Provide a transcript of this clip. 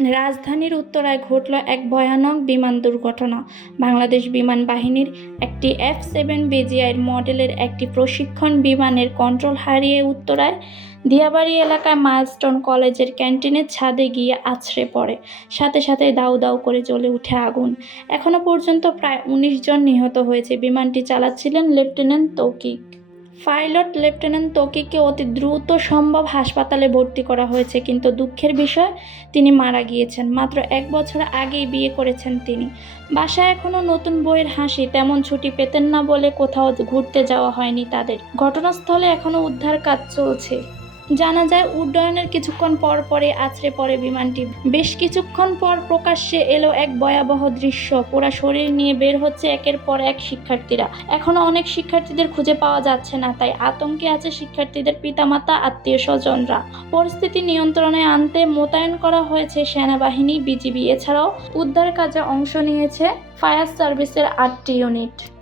রাজধানীর উত্তরায় ঘটল এক ভয়ানক বিমান দুর্ঘটনা। বাংলাদেশ বিমান বাহিনীর একটি এফ সেভেন বিজিআইয়ের মডেলের একটি প্রশিক্ষণ বিমানের কন্ট্রোল হারিয়ে উত্তরায় দিয়াবাড়ি এলাকায় মাইলস্টোন কলেজের ক্যান্টিনের ছাদে গিয়ে আছড়ে পড়ে। সাথে সাথে দাউ দাউ করে জ্বলে উঠে আগুন। এখনও পর্যন্ত প্রায় উনিশ জন নিহত হয়েছে। বিমানটি চালাচ্ছিলেন লেফটেন্যান্ট তৌকিক। পাইলট লেফটেন্যান্ট তকিকে অতি দ্রুত সম্ভব হাসপাতালে ভর্তি করা হয়েছে, কিন্তু দুঃখের বিষয়, তিনি মারা গিয়েছেন। মাত্র এক বছর আগেই বিয়ে করেছেন তিনি। বাসায় এখনও নতুন বইয়ের হাসি, তেমন ছুটি পেতেন না বলে কোথাও ঘুরতে যাওয়া হয়নি তাদের। ঘটনাস্থলে এখনও উদ্ধার কাজ চলছে। জানা যায় উড্ডয়নের কিছুক্ষণ পর পরে আছড়ে পড়ে বিমানটি। বেশ কিছুক্ষণ পর প্রকাশ্যে এলো এক ভয়াবহ দৃশ্য। পুরা শরীর নিয়ে বের হচ্ছে একের পর এক শিক্ষার্থীরা। এখনও অনেক শিক্ষার্থীদের খুঁজে পাওয়া যাচ্ছে না, তাই আতঙ্কে আছে শিক্ষার্থীদের পিতামাতা, আত্মীয় স্বজনরা। পরিস্থিতি নিয়ন্ত্রণে আনতে মোতায়েন করা হয়েছে সেনাবাহিনী, বিজিবি। এছাড়াও উদ্ধার কাজে অংশ নিয়েছে ফায়ার সার্ভিসের আটটি ইউনিট।